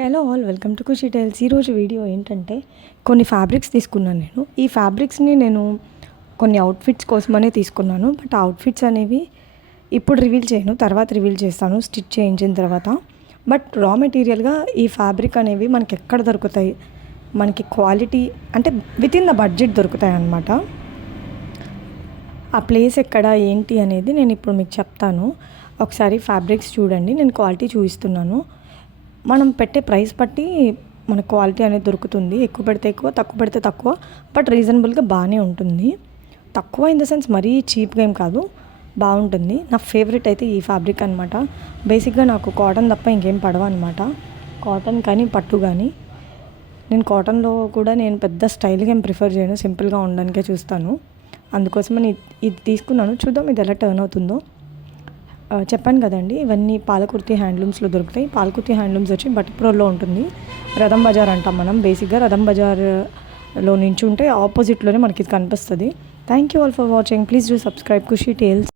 Hello all welcome to Khushi Tiles. ఈరోజు వీడియో ఏంటంటే కొన్ని ఫ్యాబ్రిక్స్ తీసుకున్నాను నేను. ఈ ఫ్యాబ్రిక్స్ని నేను కొన్ని అవుట్ఫిట్స్ కోసమనే తీసుకున్నాను. బట్ అవుట్ఫిట్స్ అనేవి ఇప్పుడు రివీల్ చేయను, తర్వాత రివీల్ చేస్తాను స్టిచ్ చేయించిన తర్వాత. బట్ రా మెటీరియల్గా ఈ ఫ్యాబ్రిక్ అనేవి మనకి ఎక్కడ దొరుకుతాయి, మనకి క్వాలిటీ అంటే విత్ ఇన్ ద బడ్జెట్ దొరుకుతాయి అన్నమాట. ఆ ప్లేస్ ఎక్కడ ఏంటి అనేది నేను ఇప్పుడు మీకు చెప్తాను. ఒకసారి ఫ్యాబ్రిక్స్ చూడండి, నేను క్వాలిటీ చూపిస్తున్నాను. మనం పెట్టే ప్రైస్ బట్టి మన క్వాలిటీ అనేది దొరుకుతుంది. ఎక్కువ పెడితే ఎక్కువ, తక్కువ పెడితే తక్కువ, బట్ రీజనబుల్గా బాగానే ఉంటుంది. తక్కువ ఇన్ ద సెన్స్ మరీ చీప్గా ఏం కాదు, బాగుంటుంది. నా ఫేవరెట్ అయితే ఈ ఫ్యాబ్రిక్ అనమాట. బేసిక్గా నాకు కాటన్ తప్ప ఇంకేం పడవ అనమాట. కాటన్ కానీ పట్టు కానీ. నేను కాటన్లో కూడా నేను పెద్ద స్టైల్గా ఏం ప్రిఫర్ చేయను, సింపుల్గా ఉండడానికే చూస్తాను. అందుకోసమని ఇది తీసుకున్నాను. చూద్దాం ఇది ఎలా టర్న్ అవుతుందో. చెప్పాను కదండి, ఇవన్నీ పాలకుర్తి హ్యాండ్లూమ్స్లో దొరుకుతాయి. పాలకుర్తి హ్యాండ్లూమ్స్ వచ్చి బట్టిప్రోల్లో ఉంటుంది. రథం బజార్ అంటాం మనం. బేసిక్గా రథం బజార్లో నుంచి ఉంటే ఆపోజిట్లోనే మనకి ఇది కనిపిస్తుంది. Thank you all for watching. Please do subscribe Khushi tiles.